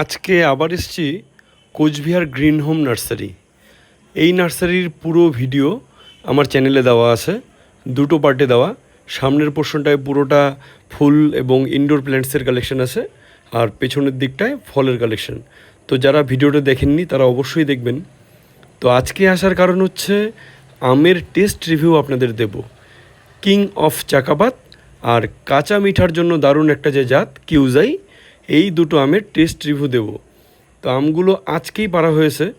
আজকে আবার এসেছি কোচবিহার গ্রিন হোম নার্সারি। এই নার্সারির পুরো ভিডিও আমার চ্যানেলে দেওয়া আছে, দুটো পার্টে দেওয়া। সামনের পোর্শনটায় পুরোটা ফুল এবং ইনডোর প্ল্যান্টসের কালেকশন আছে, আর পেছনের দিকটায় ফলের কালেকশন তো যারা ভিডিওটা দেখেননি, তারা অবশ্যই দেখবেন। তো আজকে আসার কারণ হচ্ছে আমের টেস্ট রিভিউ আপনাদের দেব। কিং অফ চাকাপাত আর কাঁচা মিঠার জন্য দারুণ একটা যে জাত, কিউজাই এই দুটো আমের টেস্ট রিভিউ দেব। তো আমগুলো আজকেই পারা হয়েছে।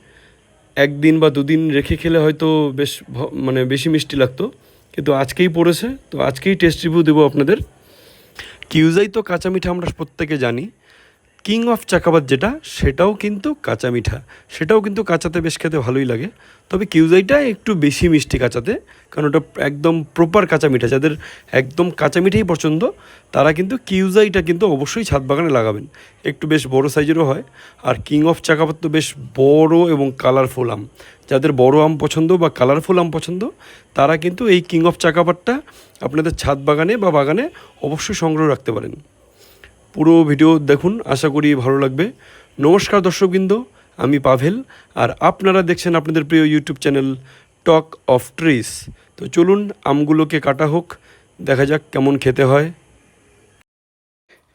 একদিন বা দুদিন রেখে খেলে হয়তো বেশ মানে বেশি মিষ্টি লাগতো। কিন্তু আজকেই পড়েছে, তো আজকেই টেস্ট রিভিউ দেবো আপনাদের। কিউজাই তো কাঁচা মিঠা আমরা প্রত্যেকে জানি। কিং অফ চাকাবাদ যেটা, সেটাও কিন্তু কাঁচা মিঠা। সেটাও কিন্তু কাঁচাতে বেশ খেতে ভালোই লাগে। তবে কিউজাইটা একটু বেশি মিষ্টি কাঁচাতে, কারণ ওটা একদম প্রপার কাঁচা মিঠা। যাদের একদম কাঁচা মিঠাই পছন্দ, তারা কিন্তু কিউজাইটা কিন্তু অবশ্যই ছাদ বাগানে লাগাবেন। একটু বেশ বড় সাইজেরও হয়। আর কিং অফ চাকাপাত তো বেশ বড় এবং কালারফুল আম। যাদের বড় আম পছন্দ বা কালারফুল আম পছন্দ, তারা কিন্তু এই কিং অফ চাকাপাতটা আপনাদের ছাদ বাগানে বা বাগানে অবশ্যই সংগ্রহ রাখতে পারেন। পুরো ভিডিও দেখুন, আশা করি ভালো লাগবে। নমস্কার দর্শকবৃন্দ, আমি পাভেল, আর আপনারা দেখছেন আপনাদের প্রিয় YouTube channel talk of trees. তো চলুন, আমগুলোকে কাটা হোক, দেখা যাক কেমন খেতে হয়।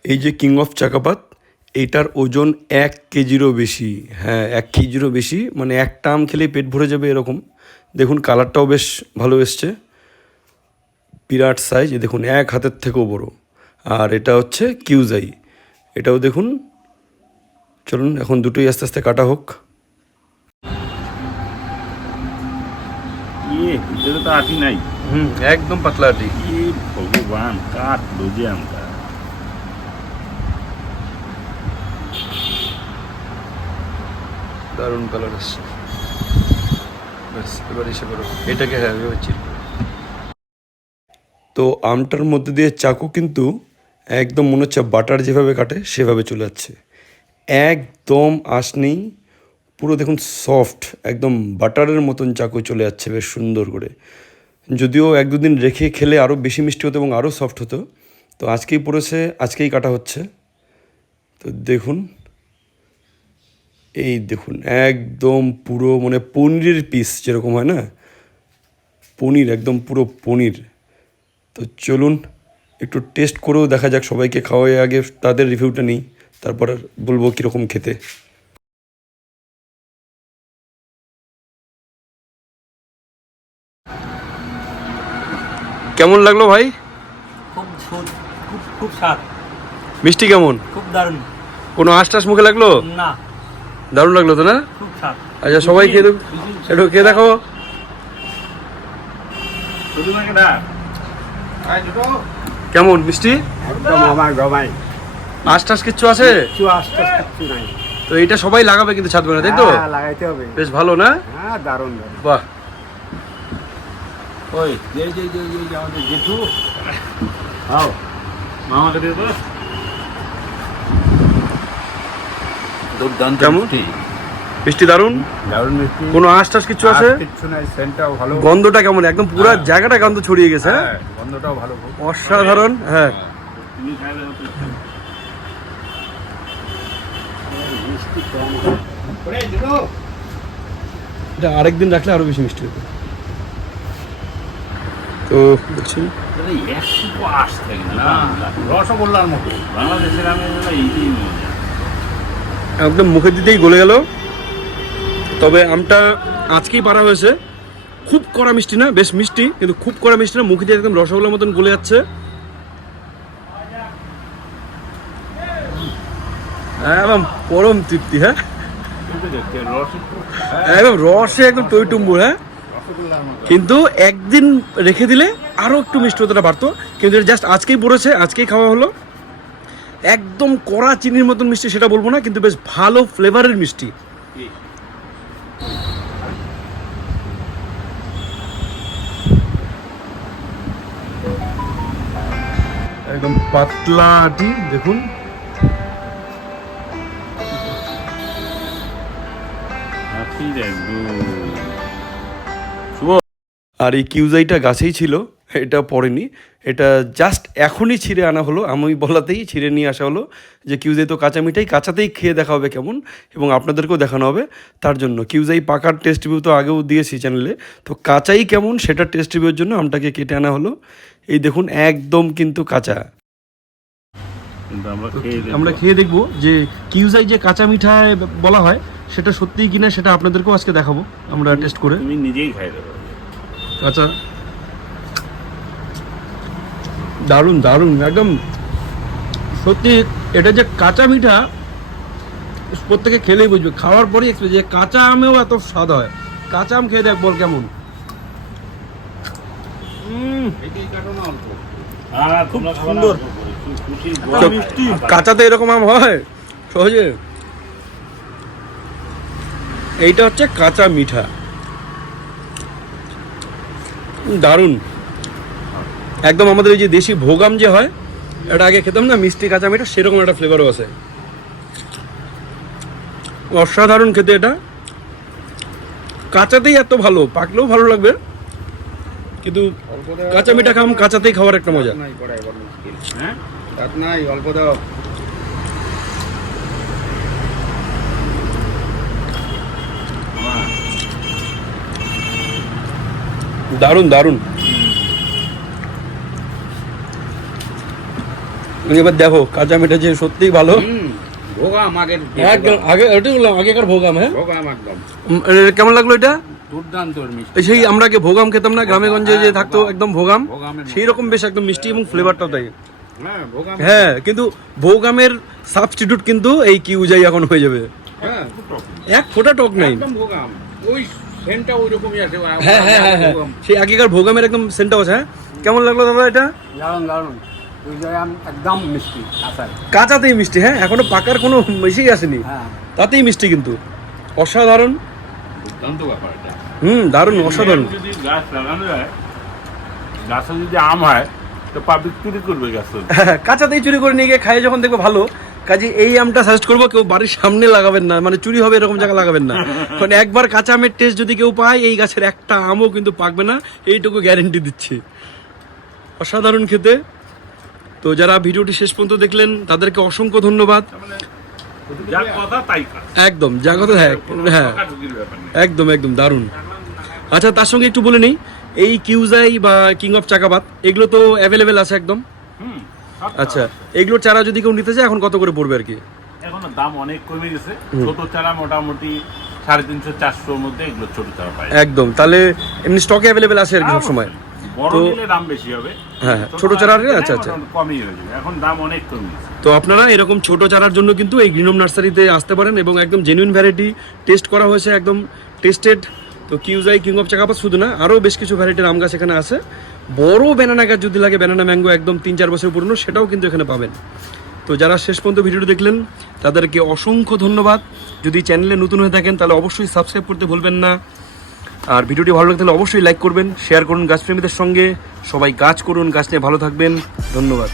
এই যে কিং অফ চাকাপাত, এইটার ওজন এক কেজিরও বেশি। হ্যাঁ এক কেজিরও বেশি মানে একটা আম খেলেই পেট ভরে যাবে এরকম। দেখুন, কালারটাও বেশ ভালো এসছে। বিরাট সাইজ দেখুন, এক হাতের থেকেও বড়। আর এটা হচ্ছে কিউজাই। এটাও দেখুন। চলুন এখন দুটোই আস্তে আস্তে কাটা হোক। তো আটি নাই। হুম একদম পাতলা আটি। ভগবান লোজে আমটা দারুণ কালার আসছে। ব্যাস এবার এসে করো এটাকে হ্যাঁ তো আমটার মধ্যে দিয়ে চাকু কিন্তু একদম মনে হচ্ছে বাটার যেভাবে কাটে, সেভাবে চলে যাচ্ছে। একদম আঁশ নেই, পুরো দেখুন সফট, একদম বাটারের মতন চাকু চলে যাচ্ছে, বেশ সুন্দর করে। যদিও এক দুদিন রেখে খেলে আরও বেশি মিষ্টি হতো এবং আরও সফট হতো, তো আজকেই পড়েছে, আজকেই কাটা হচ্ছে। তো দেখুন, এই দেখুন, একদম পুরো মানে পনিরের পিস যেরকম হয় না? পনির, একদম পুরো পনির। তো চলুন একটু টেস্ট করেও দেখা যাক সবাইকে খাওয়াই আগে তাদের রিভিউটা নিই তারপর আর বলব কীরকম খেতে। কেমন লাগল ভাই? খুব খুব খুব স্বাদ। মিষ্টি কেমন? খুব দারুণ। কোনো আশ টাশ মুখে লাগল? না। দারুণ লাগল তো না? খুব স্বাদ। আচ্ছা সবাই খেয়ে দেব একটু খেয়ে দেখো। না কেমন মিষ্টি? একদম আমার গমাই আশ টাশ কিচ্ছু আছে? কিচ্ছু নাই। তো এইটা সবাই লাগাবে কিন্তু ছাদ বাগানে তাই তো? হ্যাঁ, লাগাইতে হবে। বেশ ভালো না? হ্যাঁ দারুণ বাহ। ওই যে যে যে যে যে আমাদের জেঠু। হাও মামাকে দিয়ে দাও। দুর্দান্ত কেমন? মিষ্টি। দারুণ? দারুণ মিষ্টি। কোনো আশ টাশ আর আছে? কিচ্ছু নাই সেন্টটাও ভালো। গন্ধটা কেমন? একদম পুরো হ্যাঁ। জায়গাটা গন্ধ ছড়িয়ে গেছে হ্যাঁ? হ্যাঁ গন্ধটাও ভালো অসাধারণ হ্যাঁ। তুমি খাইলে হতো। এটা আরেকদিন রাখলে আরও বেশি মিষ্টি হতো। তো বলছি। রসগোল্লার মতো। বাংলাদেশের আমি। একদম মুখের দিতেই গলে গেল। তবে আমটা আজকেই পারা হয়েছে। খুব কড়া মিষ্টি না, বেশ মিষ্টি, কিন্তু খুব কড়া মিষ্টি না, মুখে দিয়ে একদম রসগোল্লার মতন গলে যাচ্ছে। একদম পরম তৃপ্তি হ্যাঁ? একদম রসে একদম টইটুম্বুর হ্যাঁ? কিন্তু একদিন রেখে দিলে আরও একটু মিষ্টি হতে পারতো কিন্তু জাস্ট আজকেই পড়েছে, আজকেই খাওয়া হলো। একদম কড়া চিনির মতন মিষ্টি সেটা বলব না, কিন্তু বেশ ভালো ফ্লেভারের মিষ্টি। একদম পাতলা আটি দেখুন। আর এই কিউজাইটা গাছেই ছিল এটা পড়েনি। এটা জাস্ট এখনই ছিঁড়ে আনা হলো। আমি বলাতেই ছিঁড়ে নিয়ে আসা হলো যে কিউজাই তো কাঁচা মিঠাই কাঁচাতেই খেয়ে দেখা হবে কেমন এবং আপনাদেরকেও দেখানো হবে তার জন্য। কিউজাই পাকার টেস্ট রিভিউ তো আগেও দিয়েছি চ্যানেলে তো কাঁচাই কেমন সেটা টেস্ট রিভিউর জন্য আমটাকে কেটে আনা হলো। এই দেখুন একদম কিন্তু কাঁচা। আমরা খেয়ে দেখব। আমরা খেয়ে দেখব যে কিউজাই যে কাঁচা মিঠাই বলা হয় সেটা সত্যিই কিনা সেটা আপনাদেরকেও আজকে দেখাবো। আমরা টেস্ট করে তুমি নিজেই খাই দেবো। কাঁচা দারুণ দারুণ একদম। সত্যি এটা যে কাঁচা মিঠা প্রত্যেকে খেলেই বুঝবে। খাওয়ার পরেই যে কাঁচা আমেও এত স্বাদ হয়। কাঁচা আম খেয়ে দেখ বল কেমন। খুব সুন্দর কাঁচাতে এরকম আম হয়? সহজে? এইটা হচ্ছে কাঁচা মিঠা। দারুণ। একদম আমাদের এই যে দেশি ভোগাম যে হয় এটা আগে খেতাম না মিষ্টি কাঁচা মিঠা সেরকম একটা ফ্লেভারও আছে। অসাধারণ খেতে এটা। কাঁচাতেই এত ভালো পাকলেও ভালো লাগবে। কিন্তু কাঁচা মিঠা খাম কাঁচাতেই খাওয়ার একটা মজা। নাই হ্যাঁ? নাই অল্প দাও। দারুণ দারুণ। এবার দেখো কাঁচা মিঠা যে সত্যিই ভালো। ভোগাম আগের আগে ওটাই বললাম আগেকার ভোগাম হ্যাঁ? ভোগাম একদম। কেমন লাগল এটা? দুর্দান্ত মিষ্টি। সেই আমরা আগে ভোগাম খেতাম না গ্রামে গঞ্জে যে থাকতো একদম ভোগাম। সেই রকম বেশ একদম মিষ্টি এবং ফ্লেভারটাও তাই। হ্যাঁ হ্যাঁ কিন্তু ভোগামের সাবস্টিটিউট কিন্তু এই কিউজাই এখন হয়ে যাবে। হ্যাঁ এক ফোঁটা টক নাই। ওই সেন্টটা ওই রকমই আছে হ্যাঁ হ্যাঁ হ্যাঁ হ্যাঁ। সেই আগেকার ভোগামের একদম সেন্টাও আছে হ্যাঁ? কেমন লাগল দাদা এটা? দারুণ দারুণ। ওই জায়গায় আম একদম মিষ্টি কাঁচাতেই মিষ্টি হ্যাঁ? এখনও পাকার কোনো মিশেই আসেনি। তাতেই মিষ্টি কিন্তু। অসাধারণ। দুর্দান্ত ব্যাপার হুম দারুণ অসাধারণ। যদি গাছ লাগানো যায় গাছে যদি আম হয় তো পাবলিক চুরি করবে গাছ হ্যাঁ, কাঁচাতেই চুরি করে নিয়ে গিয়ে খাই যখন দেখব ভালো কাজে এই আমটা সাজেস্ট করব কেউ বাড়ির সামনে লাগাবেন না মানে চুরি হবে এরকম জায়গা লাগাবেন না। কারণ একবার কাঁচা আমের টেস্ট যদি কেউ পায় এই গাছের একটা আমও কিন্তু পাকবে না এইটুকু গ্যারেন্টি দিচ্ছি। অসাধারণ খেতে। তো যারা ভিডিওটি শেষ পর্যন্ত দেখলেন তাদেরকে অসংখ্য ধন্যবাদ। যার কথা তাই কাজ। একদম যা কথা হ্যাঁ হ্যাঁ। একদম একদম দারুণ। আচ্ছা তার সঙ্গে একটু বলে নিই এই কিউজাই বা কিং অফ চাকাবাত এগুলো তো অ্যাভেলেবেল আছে একদম? আচ্ছা এগুলোর চারা যদি কেউ নিতে চায় এখন কত করে পড়বে আর কি? এখন দাম অনেক কমে গেছে। ছোট চারা মোটামুটি সাড়ে তিনশো চারশোর মধ্যে এগুলো ছোট চারা পাই। একদম তাহলে এমনি স্টকে অ্যাভেলেবেল আছে আর কি সবসময় বড় তো- দাম বেশি হবে। হ্যাঁ, ছোট চারা আচ্ছা, আচ্ছা। কমই হয়ে যাবে এখন দাম অনেক কমে তো আপনারা এরকম ছোট চারার জন্য কিন্তু এই গ্রিনম নার্সারিতে আসতে পারেন এবং একদম জেনুইন ভ্যারাইটি টেস্ট করা হয়েছে একদম টেস্টেড তো কিউজাই কিং অফ চাকাপাত শুধু না আরও বেশ কিছু ভ্যারাইটির আম গাছ এখানে আছে। বড় ব্যানানা গাছ যদি লাগে ব্যানানা ম্যাঙ্গো একদম তিন চার বছর পুরনো সেটাও কিন্তু এখানে পাবেন। তো যারা শেষ পর্যন্ত ভিডিওটি দেখলেন তাদেরকে অসংখ্য ধন্যবাদ। যদি চ্যানেলে নতুন হয়ে থাকেন তাহলে অবশ্যই সাবস্ক্রাইব করতে ভুলবেন না। আর ভিডিওটি ভালো লাগে তাহলে অবশ্যই লাইক করবেন শেয়ার করুন গাছপ্রেমীদের সঙ্গে। সবাই গাছ করুন, গাছ নিয়ে ভালো থাকবেন। ধন্যবাদ।